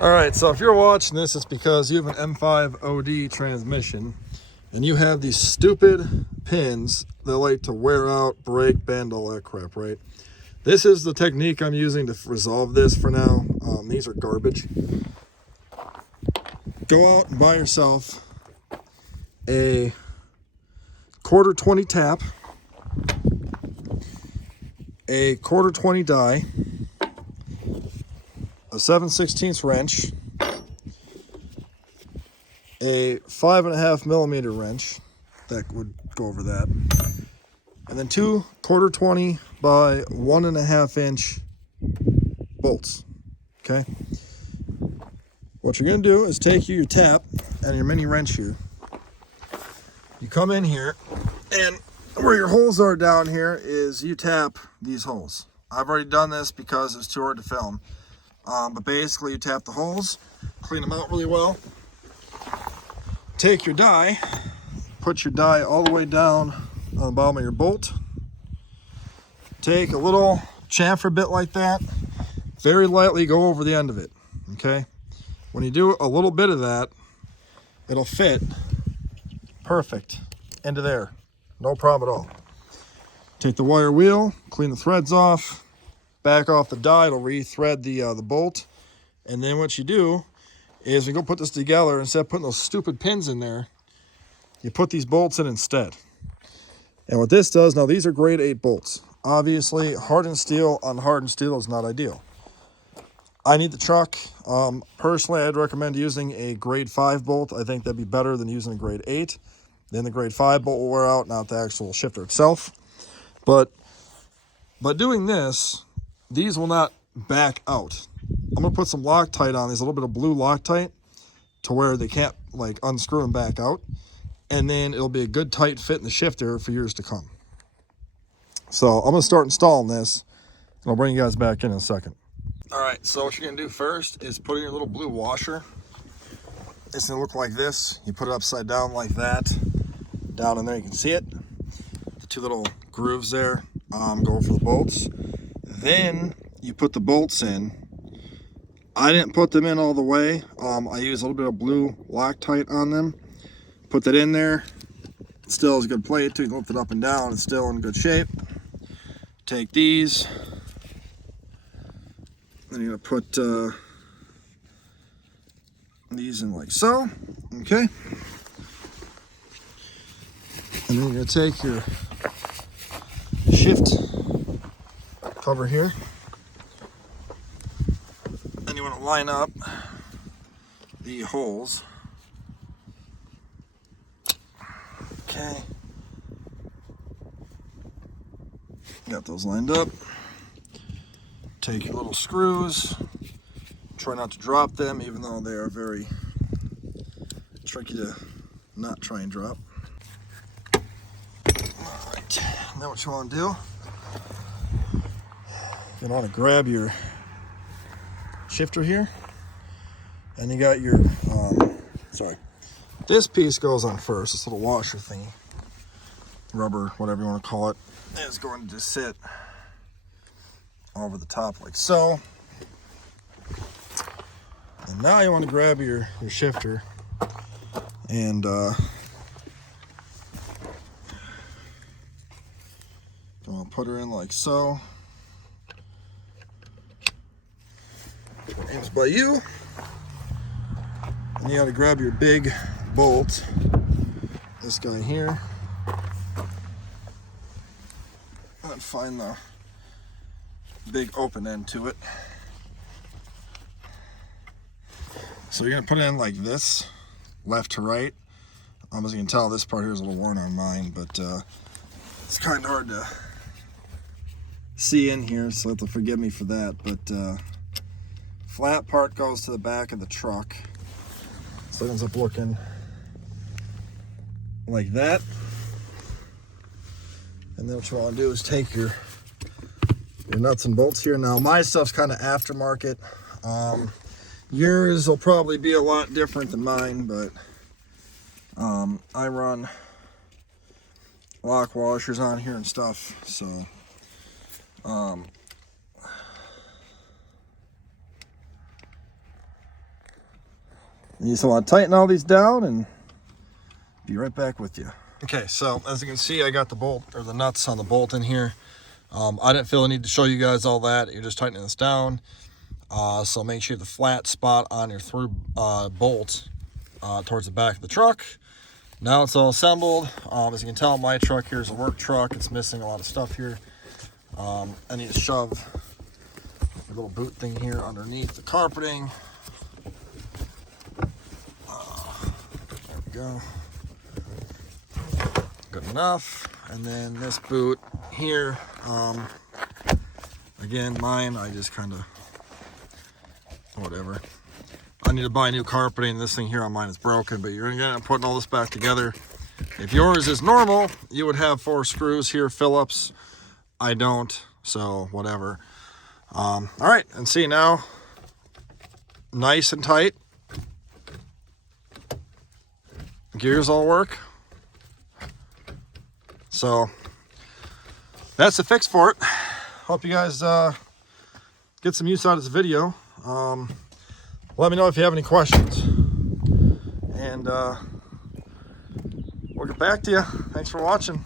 All right, so if you're watching this, it's because you have an M5OD transmission and you have these stupid pins that like to wear out, break, bend, all that crap, right? This is the technique I'm using to resolve this for now. These are garbage. Go out and buy yourself a 1/4 20 tap, a 1/4 20 die, a 7/16 wrench, a 5.5 millimeter wrench that would go over that, and then two 1/4 20 by 1.5 inch bolts. Okay, what you're gonna do is take your tap and your mini wrench here. You come in here, and where your holes are down here is you tap these holes. I've already done this because it's too hard to film, but basically you tap the holes, clean them out really well. Take your die, put your die all the way down on the bottom of your bolt. Take a little chamfer bit like that, very lightly go over the end of it, okay? When you do a little bit of that, it'll fit perfect into there, no problem at all. Take the wire wheel, clean the threads off, back off the die, it'll re-thread the bolt, and then what you do is we go put this together. Instead of putting those stupid pins in there, you put these bolts in instead. And what this does, now these are grade 8 bolts. Obviously, hardened steel on hardened steel is not ideal. I need the truck. Personally, I'd recommend using a grade 5 bolt. I think that'd be better than using a grade 8. Then the grade 5 bolt will wear out, not the actual shifter itself. But by doing this, these will not back out. I'm gonna put some Loctite on these, a little bit of blue Loctite, to where they can't like unscrew and back out. And then it'll be a good tight fit in the shifter for years to come. So I'm gonna start installing this, and I'll bring you guys back in a second. All right, so what you're gonna do first is put in your little blue washer. It's gonna look like this. You put it upside down like that. Down in there, you can see it. The two little grooves there go for the bolts. Then you put the bolts in. I didn't put them in all the way. I used a little bit of blue Loctite on them. Put that in there. Still is a good plate too. You can lift it up and down. It's still in good shape. Take these. Then you're gonna put these in like so. Okay. And then you're gonna take your shift cover here. Then you want to line up the holes. Okay. Got those lined up. Take your little screws. Try not to drop them, even though they are very tricky to not try and drop. Alright, now what you want to do, you want to grab your shifter here, and you got your, this piece goes on first, this little washer thingy, rubber, whatever you want to call it, is going to just sit over the top like so. And now you want to grab your shifter and put her in like so. Aims by you. And you got to grab your big bolt, this guy here, and find the big open end to it. So you're gonna put it in like this, left to right. As you can tell, this part here is a little worn on mine, but it's kind of hard to see in here, so you have to forgive me for that. But flat part goes to the back of the truck, so it ends up looking like that. And then what you want to do is take your nuts and bolts here. Now my stuff's kind of aftermarket. Yours will probably be a lot different than mine, but I run lock washers on here and stuff, so You just want to tighten all these down and be right back with you. Okay, so as you can see, I got the bolt or the nuts on the bolt in here. I didn't feel the need to show you guys all that. You're just tightening this down. So make sure the flat spot on your through bolt towards the back of the truck. Now it's all assembled. As you can tell, my truck here is a work truck. It's missing a lot of stuff here. I need to shove a little boot thing here underneath the carpeting. There we go. Good enough. And then this boot here, again, mine, I just kind of, whatever. I need to buy new carpeting. This thing here on mine is broken, but you're gonna end up putting all this back together. If yours is normal, you would have 4 screws here, Phillips. I don't, so whatever. All right, and see now, nice and tight. Gears all work. So that's the fix for it. Hope you guys get some use out of this video. Let me know if you have any questions, and we'll get back to you. Thanks for watching.